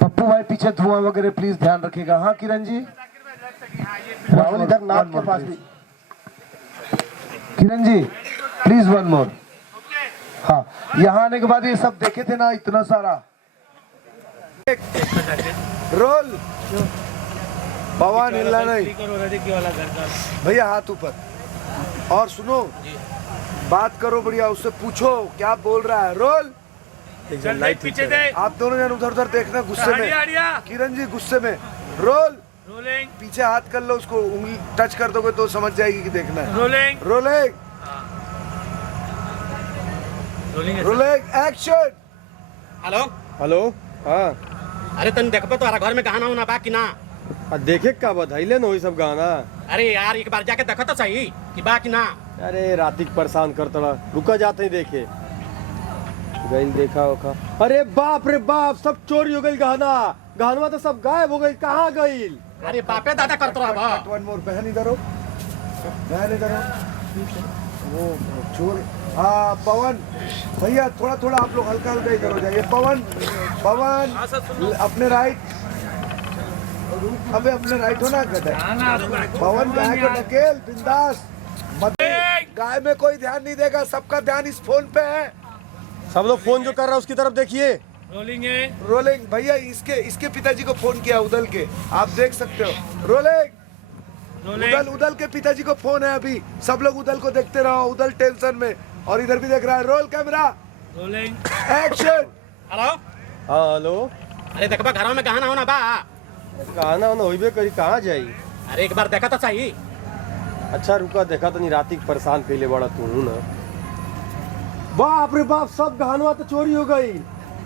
पप्पू भाई पीछे धुआं वगैरह प्लीज ध्यान रखिएगा। हाँ किरण जी, राहुल इधर नाक के पास भी। Kiran ji please one more. हाँ, यहाँ आने के बाद ये सब देखे थे ना, इतना सारा। रोल, पवन हिलना नहीं भैया, हाथ ऊपर। और सुनो, बात करो बढ़िया, उससे पूछो क्या बोल रहा है। रोल, पीछे दे। आप दोनों जन उधर उधर देखना गुस्से में। किरण जी गुस्से में। रोल, रोलिंग, पीछे हाथ कर लो, उसको उंगली टच कर दोगे तो समझ जाएगी कि देखना है। Rolling, rolling, rolling, action. Hello hello. हाँ, अरे तन देखबे तो घर में गाना होना बा कि ना? देखे का बधाइले न वही सब गाना। अरे यार एक बार जाके देखो तो सही कि बा कि ना। अरे रातिक परेशान करता रहा, रुका जाते ही देखे गई देखा ओखा। अरे बाप रे बाप, सब चोरी हो गई गहना। गहनवा तो सब गायब हो गई, कहाँ गई? अरे बापे दादा करतो रहा बा। वन मोर, बहन इधर हो, बहन इधर हो। वो चोर। हाँ पवन भैया, थोड़ा थोड़ा आप लोग हल्का हल्का इधर हो जाइए। पवन, पवन अपने राइट, अबे अपने राइट हो ना गधे। पवन गाय को ढकेल, बिंदास मत। गाय में कोई ध्यान नहीं देगा, सबका ध्यान इस फोन पे है। सब लोग फोन जो कर रहा है उसकी तरफ देखिए। रोलिंग है। रोलिंग भैया, इसके पिताजी को फोन किया उदल के, आप देख सकते हो। रोलिंग, उदल के पिताजी को फोन है अभी। सब लोग उदल को देखते रहो, उदल टेंशन में, और इधर भी देख रहा है। Roll camera, rolling, action. Hello. हाँ हेलो। अरे देखबा घर में गाना होना बा। गाना वाना होइबे करी, कहाँ जाई? अरे एक बार देखा तो सही। अच्छा रुका, देखा तो नहीं। रातिक परेशान कैले बड़ा तू ना। बाप रे बाप, सब गहनवा तो चोरी हो गई।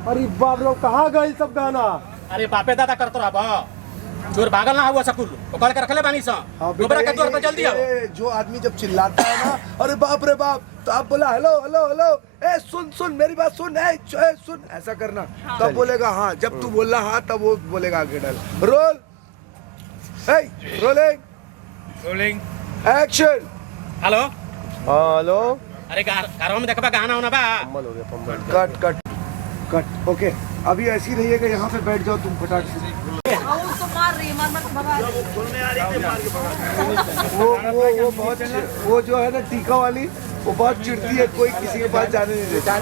अरे बाप रे, कहाँ गई सब गहना? अरे बापे दादा करतो रहा बा। चोर भागल ना हुआ सकूल पकड़ के रखले बानी सा। गोबरा का द्वार पे जल्दी आओ। जो आदमी जब चिल्लाता है ना, अरे बाप रे बाप, तो आप बोला हेलो हेलो हेलो, ए सुन सुन मेरी बात सुन, ए सुन, ऐसा करना। तब बोलेगा हाँ, जब तू बोल रहा हाँ तब वो बोलेगा आगे डाल। Roll, rolling, rolling, action. Hello. हाँ हेलो। अरे घर में देखबा गाना होना बा। पंबल हो गया, fumble. Cut cut cut, okay. अभी ऐसी रहिएगा, यहाँ पे बैठ जाओ तुम फटाक से। वो बहुत, वो जो है ना टीका वाली, वो बहुत चिढ़ती है, कोई किसी के पास जाने नहीं देता।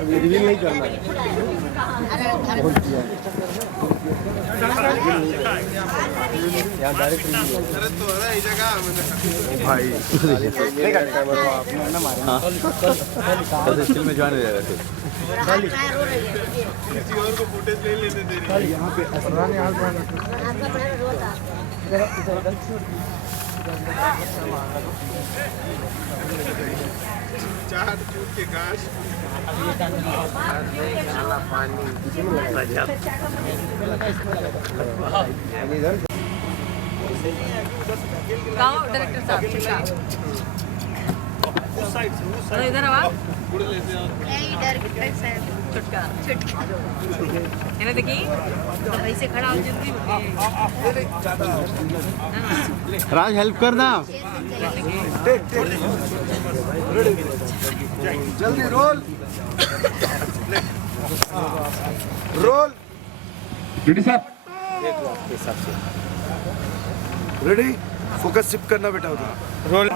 रिवील नहीं करना। यहाँ डायरेक्ट भाई में ज्वाइन हो जाएगा। किसी और को फुटेज ले लेने दे रही है। यहाँ पे असराने हाल चार चूट के गाछ गाँव डायरेक्टर साहब इधर आवाज छुटका देखी ऐसे खड़ा हो जल्दी। राज हेल्प करना। जल्दी रोल, रोल। रेडी साहब, रेडी, फोकस शिफ्ट करना बेटा उधर। रोल।